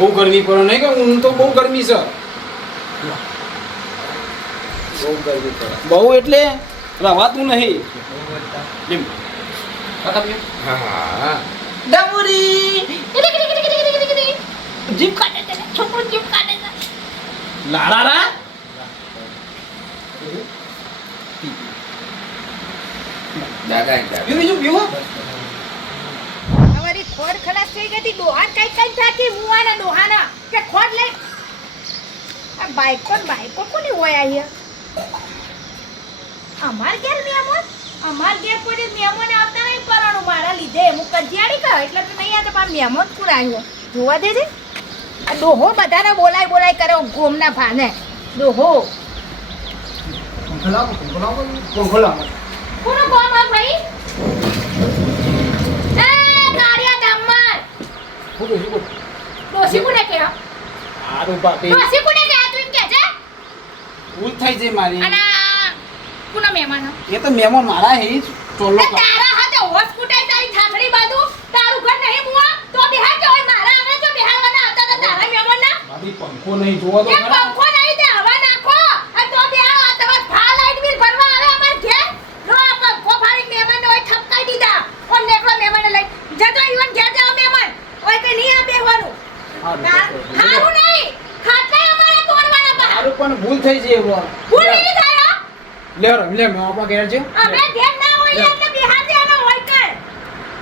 બહુ ગરમી પડે નહીં કે ઊન તો બહુ ગરમી છે. બહુ ગરમી પડે. બહુ એટલે? રવાતું નહીં. હા ડમરી. જીભ કાઢે છે છોકરો જીભ કાઢે છે. લાડારા દાદા પીવું પીવું? અમારી ખોડ ખલાસ થઈ ગઈ ડોહાન કઈ કઈ થાકી. મુવાના ડોહાના. કે ખોડ લઈ. આ બાઈક પર બાઈક પર કોની હોય અહીંયા અમાર ઘેર મહેમાન અમાર ઘેર કોઈ મહેમાન આવતા નહીં. પરાણું મારા લીધે. હું કજિયાળી કહો એટલે તો નહીં આવતા. પણ મહેમાન કોણ આવ્યો? જોવા દેજે આ ડોહો બધાને બોલાય બોલાય કરે ગોમના ભાને. ડોહો. કોનો કોમ ભાઈ એ કાળિયા ગામમાં શું કહ્યું શું ડોસી કોને કહે સારું બાપી ડોસી કોને કહે તું એમ કહે છે? ભૂલ થઈ જાય મારી. અને કોના મહેમાન એ તો મહેમાન મારા હે જ કર તારા હાથે કુટાઈ તારી થાથડી બાજુ? તારું ઘર નહીં મુઆ તો બિહાર કે હોય? મારા આવે તો બિહારવાના હતા તો તારા મહેમાન ના બાપી પંખો નહીં જોવો કે ખરા. પંખો નહીં તે? હવા નાખો. અને તો બિહાર આ તમાર ભા લાઈટ બિલ ભરવા આવે અમાર ઘેર? લો આ પંખો ફાડી મહેમાન હોય ઠપકાઈ દીધા. ઓન નેકળો મહેમાન લઈ. જતો ઈવન ઘેર જાવ મહેમાન ઓય કે નહીં આ હારું નહીં! ખાટલા અમારે તોડવાના બહાર સારું પણ ભૂલ થઈ જાય એવો ભૂલ નહીં થાય લે રો લે મે આપા ઘેર છે. અમે ઘેર ના હોય એટલે બિહાર જવાનો હોય કે?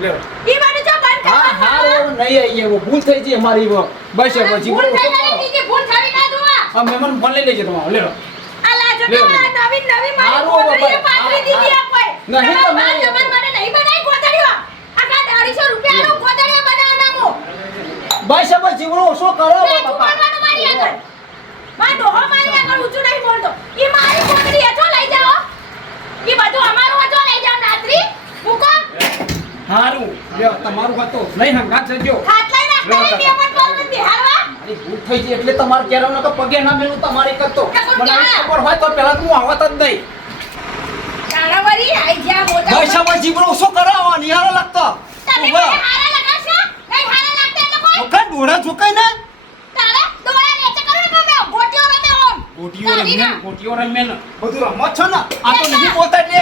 લે ઈ બાજુ જો બંધ હા કરવાનું. હા એવો નહીં આઈ એવો ભૂલ થઈ છે અમારી એવો. બસ એ પછી ભૂલ થઈ જાય કરો? બીજી ભૂલ થવી ના જોવા. આ મહેમાન ફોન લઈ લેજો તમારો. લે રો આલા જો નવી નવી મારી ગોદડીએ બાપા. દીધી હા. નહીં તમારા માટે નહીં બનાવી ગોદડીઓ. આખા 250 રૂપિયાનો બનાવવાના મો. બસ હવે બોલો શું કરો બાપા? મારી આગળ. મારો ડોહો મારી આગળ ઊંચું નહીં બોલતો. ઈ મારી ગોદડી હેઠો લઈ જાઓ. ઈ બધું અમારું હેઠો લઈ જાઓ, નાત્રી મૂકો. હારું. લ્યો તમારું વાત નહીં હંગાત જજો ખાટલાઈ નાખતા લો, નહીં મહેમાન કોઈને બિહારવા. અરે ભૂત થઈ ગઈ એટલે તમારે ક્યારે તો પગે ના મેલું તમારે કરતો તે. મને ખબર હોય તો પહેલા તું આવત જ નહીં. તારાવરી આઈ ગયા મોટા બસ પછી બોલો શું કરો? નિહાળો લાગતો. તમે હારા લગાડશો? નહીં હારા લાગતા એટલે કોઈ? વખત ડોળા ચોકાય ને તારે દોડા નેચે કરો ને તમે ગોટીઓ રમે ઓમ. ગોટીઓ રમે. ગોટીઓ રમે ને. બધું રમત છો ને? આ તો નહીં બોલતા એટલે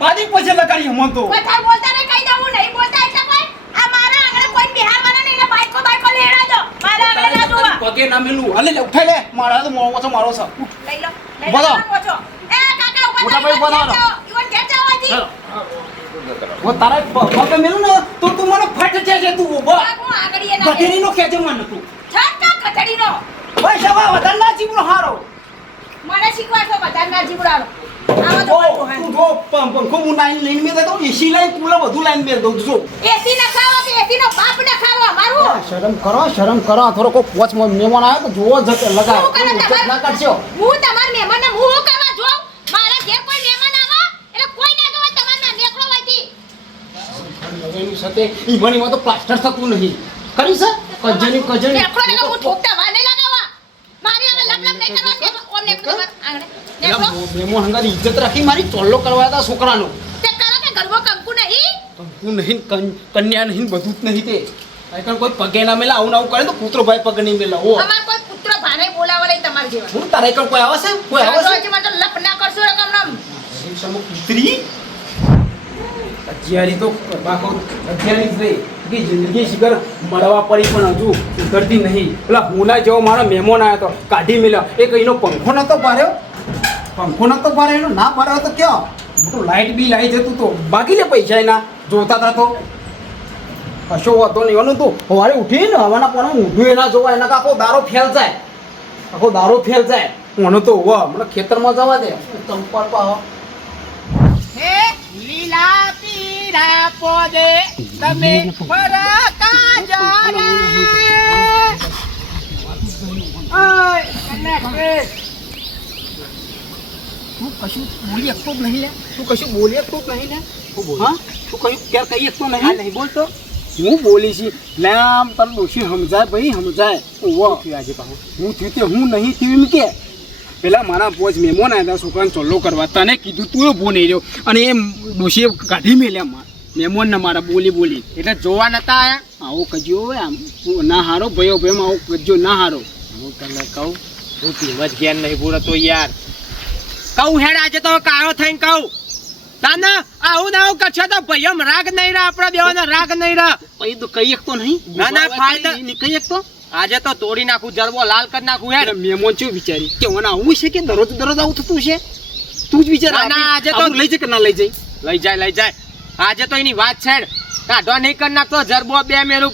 પાડી પછી લગાડી હમ તો. વધારે બોલતા નહીં કહી દઉં હું નહીં બોલતા એટલે કોઈ આ મારા આંગણે કોઈ બિહારવાના નહીં ને બાઈકો બાઈકો લેડા દો. મારા આંગણે ના જોવા પગે ના મેલું હાલે લે ઉઠાઈ લે. મારા તો મોળો છો મારો છે ઉઠ. લઈ લો લઈ લો તમે એ કાકા ઉપર મોટા ભાઈ બનાવો. ઈવન ઘેર જાવ આજી હું. તારા પગે મેલું ને તો તું મને ફટ જાય છે તું ઊભો. ગધેડીનો ખેંચે મને તું. છટકા કચડીનો બસ હવે વધારે ના જીવડો હારો. મને આવા તો જો, કોઈ તું જો પં- પંખો હું લાઈન લઈને મેં તો એસી લાઈન કુલા બધું લાઈન મેં દઉં જો. એસી ના ખાવો કે એસી નો બાપ ના ખાવો શરમ કરો શરમ કરો. થોડો કોઈ પોચ મહેમાન આવ્યો તો જોવો જ હશે, હું કરે કોઈ ના કરશો હું તમાર મહેમાનને હું હું કરવા જોઉં? મારા કોઈ મહેમાન આવે? એટલે કોઈ ના જોવે નેકળો. ઈ તો પ્લાસ્ટર થતું નહીં. કરી છે? કજની કજની. નેકળો ને હું ઠોકતા વાર નહીં મારી આગળ લપ લપ નહીં કરવાનું. ઓમ નેકળો આંગણે. નેકળો. મહેમાન ઇજ્જત રાખી મારી ચોલ્લો કરવા હતા છોકરાનો. તે કરો કે ગરબો કંકુ નહીં? તું નહીં કન્યા નહીં બધું જ નહીં તે. અહીં કોઈ પગે ના મેલા આવું આવું કરે તો કૂતરો ભાઈ પગ નહીં મેલા ઓ અમાર કોઈ પુત્ર ભાને બોલાવે નહીં તમારા જેવા. હું તારે કણ કોઈ આવશે કોઈ આવશે મને લપ ના કરશો રે કમરમ. સમો કૂતરી અત્યારે તો બાકો અત્યારે જ રહી કે જિંદગી શિખર મળવા પડી પણ હજુ ઉતરતી નહીં. પેલા હુના જેવો મારો મહેમાન આવ્યો હતો, કાઢી મેલ્યો. એ એનો પંખો નતો ભર્યો પંખો નતો ભર્યો એનો ના ભર્યો તો ક્યાં? મોટું લાઇટ બિલ આવી જતું તો. બાકી ને પૈસા એના. જોતા હતા તો. કશો વાંધો નહીં. એનું તો સવારે ઉઠી ને હવાના પણ ઊંધું એના જોવા, એના આખો દારો ફેલ જાય. આખો દારો ફેલ જાય. હું તો હોવા મને ખેતરમાં જવા દે. ચંપલ પાવા લીલા! પીરા પોદે તમે ફરકા જારે ઓય કનેક્ટ તું કશું બોલી શકતો નહીં લે. તું કશું બોલી શકતો નહીં લે. હા? તું કશું ક્યારે કહી શકતો નહીં? નહીં બોલતો. હું બોલી છી લે આમ દોષી સમજાય ભાઈ સમજાય. ઓવો આજે પાછું હું થયું તે હું નહીં થયું એમ કે. પેલા મારા પોચ મહેમાન આવ્યા છોકરાને ચોલ્લો કરવા. તને કીધું તું ઊભો નહીં રહ્યો. અને એ ડોશીએ કાઢી મેલ્યા માર મહેમાન ને મારા બોલી બોલી. એટલે જોવા નતા આયા? આવો કજ્યો આમ. ના હારો ભયો ભયો આવો કજ્યો ના હારો. હું તમને કહું હું ટીમ જ ઘેર નહીં પૂરતો યાર. કહું હેડ આજે તો કાયો થઈને કહું. તાના આવું ના આવું કરશો તો ભયમ રાગ નહીં રહે આપણા દેવાના રાગ નહીં રહે. પછી તો કઈ એકતો નહીં. ના, ના, ફાયદા- કઈ એકતો આજે તો તોડી નાખું જરબો લાલ કરી નાખું હેડ. મેમોન શું વિચારી? કે ઓના આવું છે કે દરરોજ દરરોજ આવું થતું છે? તું જ વિચાર ના, આજે તો- લઈ જાય કે ના લઈ જાય? લઈ જાય લઈ જાય. આજે તો એની વાત છે કાઢવા નહીં કરી નાખતો જરબો બે મેલું.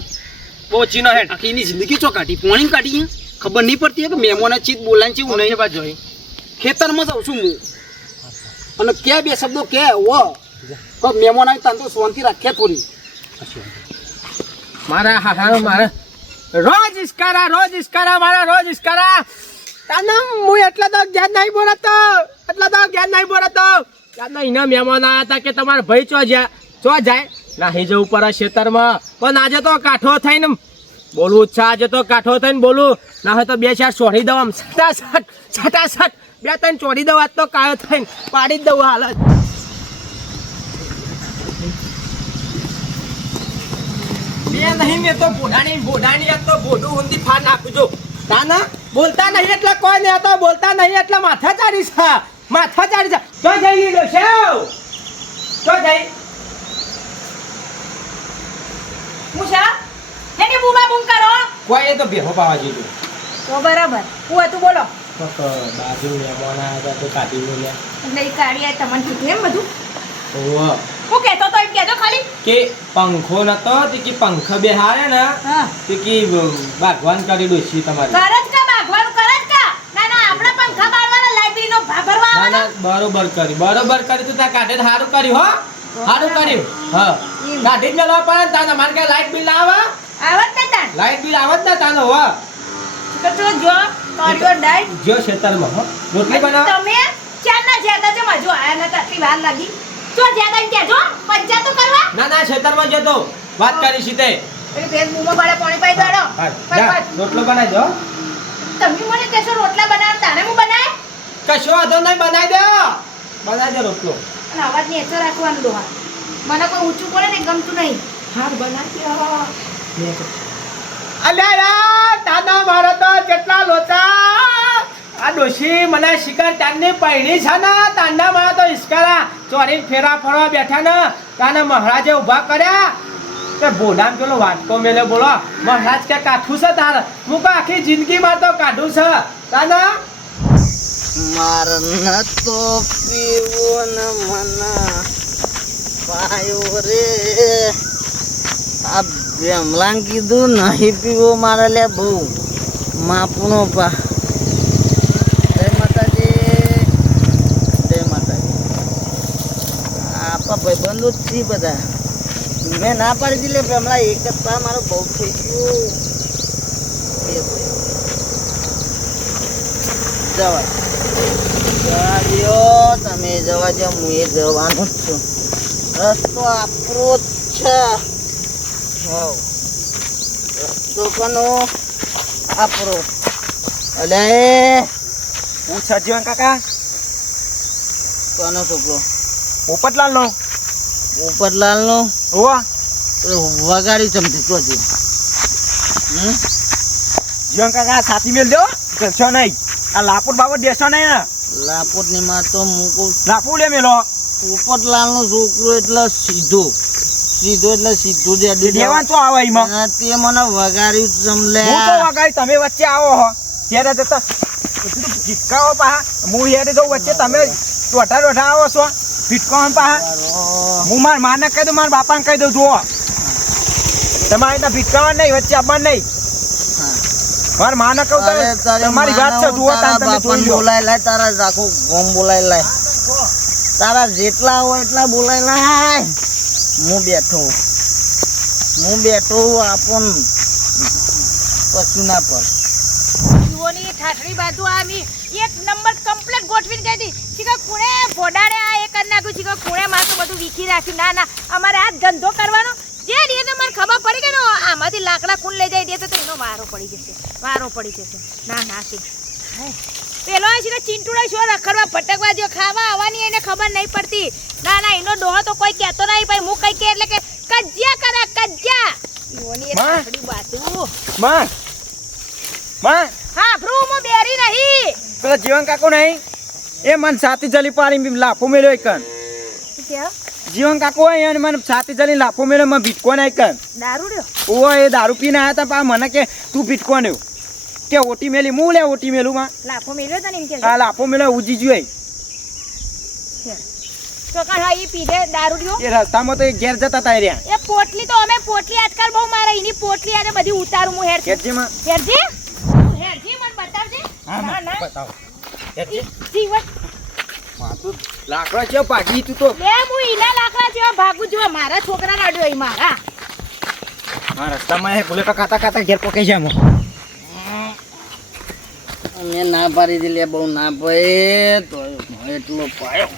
બોચીનો હેડ. એની જિંદગી ચો કાઢી? પોણી કાઢી ખબર નહીં પડતી કે મેમોને ચીત બોલાય છે હું નહીં જોઈ. ખેતરમાં જાઉં છું હું. અને કે બે શબ્દો કે ઓ. તો મહેમાન આવી તાન શાંતિ રાખે થોડી. મારા હા મારા રોજ ઇસ્કારા રોજ ઇસ્કારા, મારા રોજ ઇસ્કારા. તાના હું એટલા તો જ્ઞાન નહીં બોલતો. એટલા તો જ્ઞાન નહીં બોલતો. ત્યાંના એના મહેમાન આવ્યા હતા કે તમારા ભાઈ ચો જ્યાં? ચો જાય? નાહી જવું પડે ખેતરમાં. પણ આજે તો કાઠો થઈને બોલવું જ છે. આજે તો કાઠો થઈને બોલું ના હોય તો બે ચાર ચોરી દઉં આમ. છટાછટ છટાછટ. બે ત્રણ ચોરી દઉં. આજ તો કાયો થઈને પાડી જ દઉં હાલ જ બે નહીં મેં તો બોડાણી બોડાણી તો બોડું હુંદી નાખું છું તાના બોલતા નહીં એટલે કોઈ નહીં તો બોલતા નહીં એટલે માથા ચાડી છે માથા ચાડી છે તો જઈ લીધો છે તો જઈ. મુશા એની બૂમા બૂમ કરો. કોઈ એ તો ભેહો પાવા જેવું તો બરાબર. હું હતું બોલો. બાજુ મહેમાન આવ્યા તો કાઢી મેલ્યા એટલે એ કાઢી તમને કીધું એમ બધું? ઓહ. હું કહેતો તો એમ કહેજો ખાલી. કે પંખો નતો તે કે પંખ બેહારે ને તે કે ભગવાન કરી ડોસી તમારી. કરજ કા ભગવાન કરજ કા? ના ના આપણે પંખા બાળવાના લાઇબ્રેરી નો ભરવા ના ના બરોબર કરી બરોબર કરી તો તા કાઢે હારું કર્યું હો? સારું કર્યું હા. કાઢી જ મેળવા પડે તા તાને મારે કે લાઇટ બિલ ના આવે આવત ને તા લાઇટ બિલ આવે જ ને તાનો હો. તો જો કર્યો ડાઈ જો ખેતરમાં હો. રોટલી બનાવ. તમે ચાર ના જ્યાદા છે મજો આયા નતા આટલી વાર લાગી. તો જ્યાં ને જો પંચાયત તો કરવા. ના ના ખેતરમાં જતો. વાત કરી સીધે. એટલે ભેજ મુમો પાડે પાણી પાઈ દોડો રોટલો બનાવી દો. તમે મને કહેશો રોટલા બનાવ તારે હું બનાય? કશો વાંધો નહીં બનાવી દે. બનાવી દે રોટલો. અને અવાજની એચો રાખવાનું દો મને કોઈ ઊંચું પડે ને ગમતું નહીં. હાર બનાવી અલ્યા યાર દાદા મારો તો કેટલા લોચા. આ ડોશી મને શિકાર તારની પૈણી છે ને તાંડા માં તો ઈસ્કારા ચોરી ફેરા ફરવા બેઠા ને તાને મહારાજે ઊભા કર્યા. તે બોલામ પેલો વાટકો મેલે બોલો, મહારાજ કે કાઠું છે તાર? હું કહું આખી જિંદગી માં તો કાઢું છે. તાના મારને તો પીવો ને મના પાયો રે. આ બેમલાં કીધું, નહીં પીવો મારે લે બહુ. માપનો પા જય માતાજી જય માતાજી જ છીએ બધા. મેં ના પાડી દીધી લે હમણાં એક જ પા મારો બહુ થઈ ગયો. જવા. જવા દો તમે જવા દો હું એ જવાનું જ છું. રસ્તો આપણો જ છે. હોવ રસ્તો કનો? આપણો. અલે. હું સજીવન કાકા. કોનો છોકરો? પોપટલાલ નો ઉપરલાલ નો વગાડી ચમતી તો હમ? જીવન કાકા સાથી મેલ દો. કરશો નહીં. આ લાપોટ બાબત દેશો નહીં ને. લાપોટની માં તો મૂકું. લાપુ લે મેલો. ઉપરલાલ નો છોકરો એટલે સીધો. સીધો એટલે સીધો જ દેવાન તો આવે એમાં. તે મને વગાડ્યું જમલે. હું તો વગાડી તમે વચ્ચે આવો હો. ત્યારે જતા ભીટકાઓ પા હું હેરે જઉં વચ્ચે તમે ટોટા ટોટા આવો છો. ભીટકાઓ પા. હું માર માને કહી દઉં મારા બાપાને કહી દઉં જુઓ. તમારે ત્યાં ભીટકાવા નહીં વચ્ચે આવવા નહીં. માર માને કહું તમે તમારી વાત છે જુઓ તમે બોલાય લાય તારા રાખો ગોમ બોલાય લાય. તારા જેટલા હોય એટલા બોલાય લાય. હું બેઠો. હું બેઠો આપણ કશું ના પર. જુઓની ઠાઠડી બાજુ આમી એક નંબર કમ્પ્લેટ ગોઠવીને ગઈ હતી. ચીકા કુણે ભોડાડે આ એક નાખ્યું. ચીકા કુણે માથું બધું વીખી રાખ્યું. ના ના અમારે આ ધંધો કરવાનો. જે રીતે મને ખબર પડી ગઈ ને આમાંથી લાકડા ખૂન લઈ જાય દે તો એનો વારો પડી જશે. વારો પડી જશે. ના ના શી પેલો છે ચીંટુડો શું રખડવા ભટકવા જો ખાવા આવવાની એને ખબર નહીં પડતી. ના ના એનો ડોહો તો કોઈ કહેતો નહીં ભાઈ. હું કઈ કે એટલે કે કજ્યા કરે કજ્યા. એ. માં. માં? હા ભ્રુ હું બેરી નહીં. પેલા જીવન કાકો નહીં? એ મન સાતી જલી પાડી લાફો મેળ્યો એકન. જીવન કાકો હોય અને મને સાતી જલી લાફો મેળ્યો મને ભીટકો ના એકન. દારૂ રહ્યો ઓ એ દારૂ પીને આવ્યા હતા મને કે તું ભીટકો ને કે ઓટી મેલી હું લે ઓટી મેલું માં? લાફો મેલ્યો તને એમ કે લાફો ઉજી જોઈ તો હા એ પીધે દારૂ રહ્યો એ રસ્તામાં તો એ ઘેર જતા તા રહ્યા. એ પોટલી તો અમે પોટલી આજકાલ બહુ મારે એની પોટલી આજે બધી ઉતારું હું હેરજી હેરજી મને બતાવજે ના ના બતાવો ઈ જીવન લાકડા છે પાછી તું તો. લે હું ઈના લાકડા જેવા ભાગું જો મારા છોકરા અડ્યો ઈ મારા. હા રસ્તામાં એ બુલેટો ખાતા ખાતા ઘેર પકે છે અમો મેં ના પાડી દીધી લે બહુ ના પાડે તો એટલો પાયો.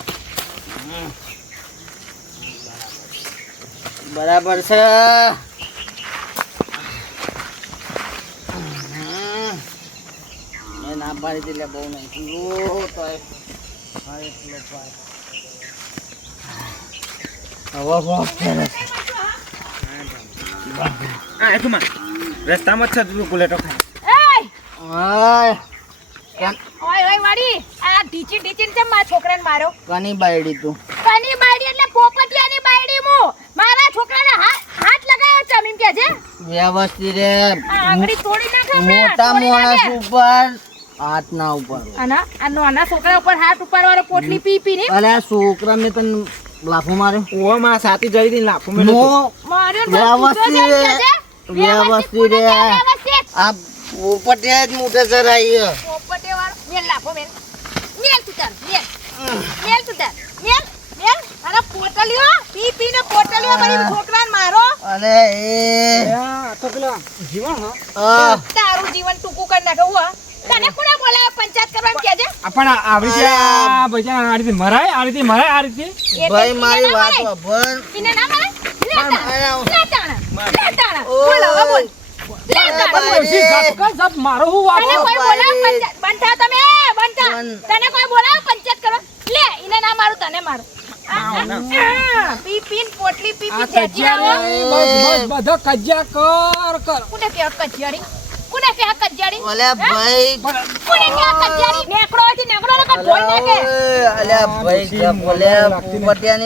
બરાબર છે. મેં ના પાડી દીધી લે બહુ નહીં. પીવું તો એટલો પાયો હવે બહુ ફેરે છે. હા માં રસ્તામાં છે તું બુલેટો ખાય એય! કેમ- ઓય ઓય વાડી. આ ઢીચી ઢીચીને છે મારા છોકરાને મારો કોની બાયડી તું? કની બાયડી એટલે પોપટિયાની બાયડી મુ. મારા છોકરાને હાથ હાથ લગાવ્યો ચમ એમ કે છે? વ્યવસ્થિત રે. આંગળી તોડી નાખે મોટા માણસ ઉપર. હાથ ના ઉપર આના આ નાના છોકરા ઉપર હાથ ઉપાડવાનો પોટલી પી પી ને અરે આ છોકરા મેં તને લાફો માર્યો ઓ માં સાતી જઈ હતી લાફો નો માર્યો વ્યવસ્થિત? વ્યવસ્થિત રે. આ પોપટે જ મોટે ચરાઈ પોપટે વાળો. મેલ લાફો મેલ. મેલ તું તાર, મેલ. મેલ તું તાર. મેલ, મેલ. અરે પોટલીઓ, પી પીને પોટલીઓ મારી છોકરાને મારો. અરે એ તો પેલા જીવન હા તારું જીવન ટૂંકું કરી નાખે, હા. તને કોણે બોલાવ્યો પંચાયત કરવા એમ કહેજે? પણ આવી રીતે આ આ રીતે મરાય આ રીતે મરાય આ રીતે. ભાઈ મારી વાત મરાય. વાપર. ના મરાય? બોલ હવે કા મારો હું વાત કોઈ બોલાવે પંચાયત? તમે બંધ તને કોઈ બોલાવે પંચાયત કરવા? લે ના મારું તને મારું. આ, આ, પી પીન પોટલી પી આ પી કજિયા બસ બસ બધો કજિયા કર કર. કોને કહે કજિયારી? કોને ઓલે ભાઈ કોને નેકડો નેકડો ને કાં ધોઈ નાખે? ભાઈ ગપ બોલે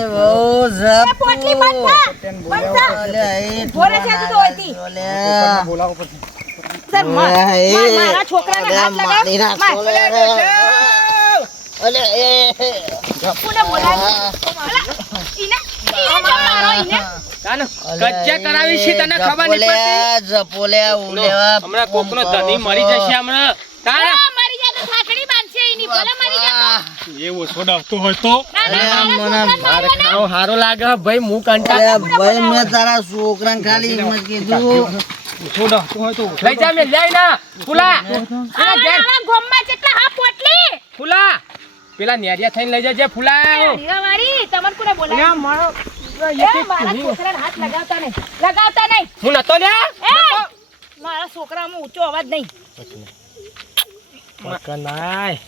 બહુ જપ. એ પોટલી બંધ થા એ જોરે છે તો હોયતી. ઓલ્યા. બોલાવો પછી. સર મા- ઓય, એ. મા- મારા છોકરાને હાથ મારી લગાવ નાખો, એ. કોને બોલાવે અલા, ઈને ઈને મારો ઈને. કજ્જા કરાવી છે તને ખબર નહીં પડતી? જપોલ્યા ઉલેવા હમણાં કોકનો ધણી મરી જશે હમણાં. તારે મરી જાય તો સાંકળી બાંધશે એની ભલે મરી જાય એવો છોડાવતો હોય તો. મારા મને છોકરાને ખાવ હારો લાગે ભાઈ હું કંટાળ ભાઈ મેં તારા છોકરાને ખાલી એમ જ કીધું. છોડાવતો હોય તો લઈ જા મે લઈ ના. ફૂલા. આવા આવા ગોમમાં જેટલા હા પોટલી. ફૂલા. પેલા નેરિયા થઈને લઈ જજે ફૂલા. રીવાવાળી, તમને કોને બોલાવે? ના મારો મારા હાથ લગાવતા નહીં. લગાવતા નહીં. હું નતો લ્યા? મારા છોકરામાં ઊંચો અવાજ નહીં. નાય.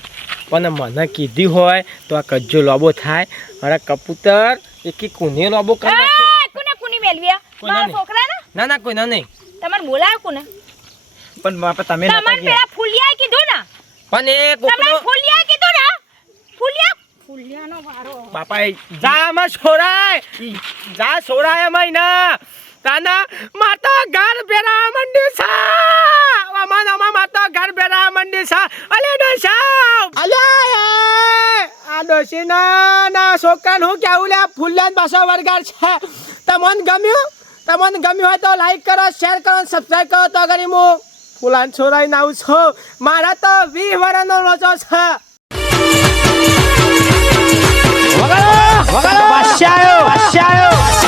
પણ મને કીધી હોય તો આ કજ્જો લોબો થાય. અરે કપૂતર એકી કુને લોબો કરી કોને કોની મેલવ્યા મારા નહીં. ના ના કોઈ ના નહીં તમારે બોલાવ્યો કોને? પણ બાપા તમે નતા પેલા કીધું ને? પણ એ કોકનો ફૂલિયાએ કીધું ને ફૂલિયા ફૂલિયાનો વારો બાપા જા માં છોરાય જા છોરાયમાં ના તાના માતા ઘર બેરા મંડી સા. અમાન અમા માતા ઘર બેરા મંડી સા. અલે ડોસા અલે આ ડોસી ના ના છોકરાને હું કેવું લે ફૂલ્યાન પાછો વરગાર છે. તમને ગમ્યું? તમને ગમ્યું હોય તો લાઈક કરો શેર કરો સબસ્ક્રાઈબ કરો. તો આગળ હું ફૂલાન છોરાઈ નાઉં છું. મારા તો વી વરણનો લોચો છે. વગાડો! વગાડો! બાદશાહ બાદશાહ